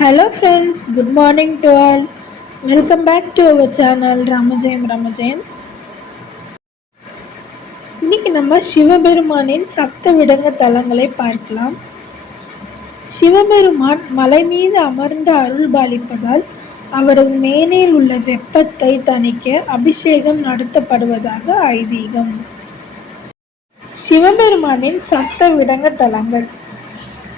Hello friends, good morning to all. Welcome back to our channel Ramajayam. இன்னைக்கு நம்ம சிவபெருமானின் சப்த விடங்க தலங்களை பார்க்கலாம். சிவபெருமான் மலை மீது அமர்ந்து அருள் பாலிப்பதால் அவரது மேனில் உள்ள வெப்பத்தை தணிக்க அபிஷேகம் நடத்தப்படுவதாக ஐதீகம். சிவபெருமானின் சப்த விடங்க தலங்கள்.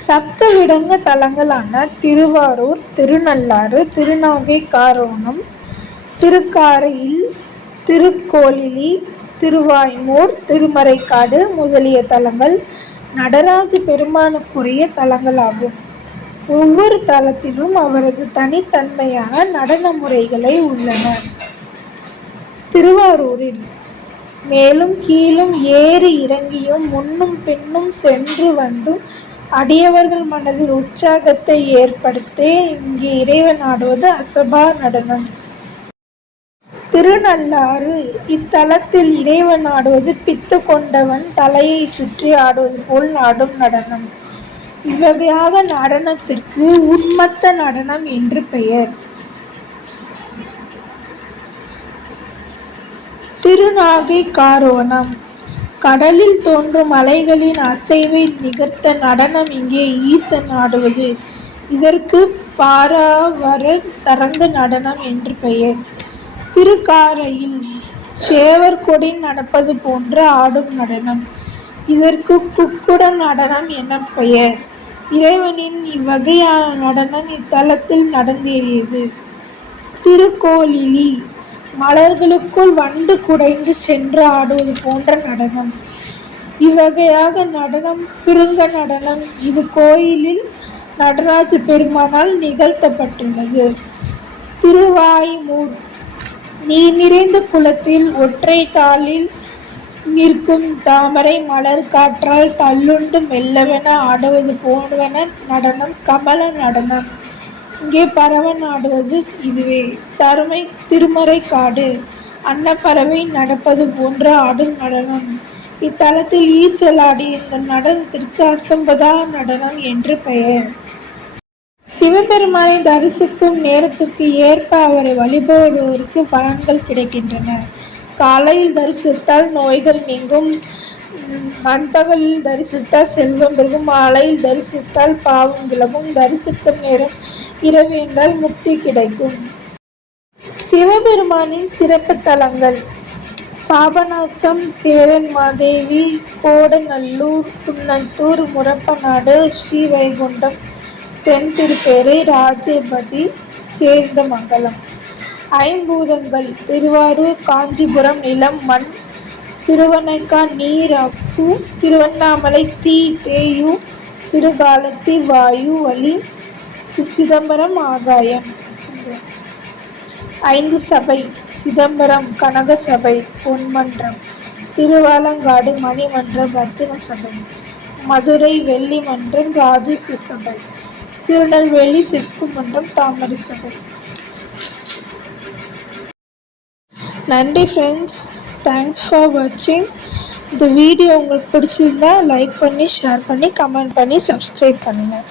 சப்த விடங்க தலங்களான திருவாரூர், திருநள்ளாறு, திருநாகைக்காரோணம், திருக்காரையில், திருக்கோளிலி, திருவாய்மூர், திருமறைக்காடு முதலிய தலங்கள் நடராஜ பெருமானுக்குரிய தலங்களாகும். ஒவ்வொரு தலத்திலும் அவரது தனித்தன்மையான நடன முறைகளை உள்ளன. திருவாரூரில் மேலும் கீழும் ஏறி இறங்கியும் முன்னும் பின்னும் சென்று வந்தும் அடியவர்கள் மனதில் உற்சாகத்தை ஏற்படுத்த இங்கே இறைவன் ஆடுவது அசபா நடனம். திருநள்ளாறு. இத்தலத்தில் இறைவன் ஆடுவது பித்து கொண்டவன் தலையை சுற்றி ஆடுவது போல் ஆடும் நடனம். இவ்வகையாக நடனத்திற்கு உன்மத்த நடனம் என்று பெயர். திருநாகைக்காரோணம். கடலில் தோன்றும் அலைகளின் அசைவை நிகர்த்த நடனம் இங்கே ஈசன் ஆடுவது. இதற்கு பாராவர தரங்க நடனம் என்று பெயர். திருக்காரையில் சேவர் கொடி நடப்பது போன்று ஆடும் நடனம். இதற்கு குக்குட நடனம் என பெயர். இறைவனின் இவ்வகையான நடனம் இத்தலத்தில் நடந்தேறியது. திருக்கோளிலி. மலர்களுக்குள் வண்டு குடைந்து சென்று ஆடுவது போன்ற நடனம். இவ்வகையாக நடனம் பிருங்க நடனம். இது கோயிலில் நடராஜ பெருமானால் நிகழ்த்தப்பட்டுள்ளது. திருவாய்மூர். நீர் நிறைந்த குளத்தில் ஒற்றை தாளில் நிற்கும் தாமரை மலர் காற்றால் தள்ளுண்டு மெல்லவென ஆடுவது போன்றவன நடனம் கமல நடனம். இங்கே பறவன் ஆடுவது இதுவே. திருமறைக்காடு. அன்னப்பறவை நடப்பது போன்று ஆடும் நடனம். இத்தலத்தில் ஈசல் ஆடிய இந்த நடனத்திற்கு அசம்பதா நடனம் என்று பெயர். சிவபெருமானை தரிசிக்கும் நேரத்திற்கு ஏற்ப அவரை வழிபடுவோருக்கு பலன்கள் கிடைக்கின்றன. காலையில் தரிசித்தால் நோய்கள் நீங்கும், நண்பகலில் தரிசித்தால் செல்வம் பெருகும், மாலையில் தரிசித்தால் பாவம் விலகும், தரிசிக்கும் நேரம் இரவு என்றால் முக்தி கிடைக்கும். சிவபெருமானின் சிறப்பு தலங்கள். பாபநாசம், சேரன்மாதேவி, கோடநல்லூர், குன்னத்தூர், முரப்பநாடு, ஸ்ரீவைகுண்டம், தென்திருப்பேரை, ராஜபதி, சேந்தமங்கலம். ஐம்பூதங்கள். திருவாரூர், காஞ்சிபுரம் நிலம் மண், திருவனைக்கா நீர் அப்பு, திருவண்ணாமலை தீ தேயு, திருகாலத்தி வாயு வலி, சிதம்பரம் ஆகாயம். ஐந்து சபை. சிதம்பரம் கனக சபை பொன்மன்றம், திருவாலங்காடு மணிமன்றம் ரத்தின சபை, மதுரை வெள்ளி மன்றம் ராஜசி சபை, திருநெல்வேலி சிற்பு மன்றம் தாமரை சபை. நன்றி ஃப்ரெண்ட்ஸ், தேங்க்ஸ் ஃபார் வாட்சிங். இந்த வீடியோ உங்களுக்கு பிடிச்சிருந்தா லைக் பண்ணி, ஷேர் பண்ணி, கமெண்ட் பண்ணி, சப்ஸ்கிரைப் பண்ணுங்கள்.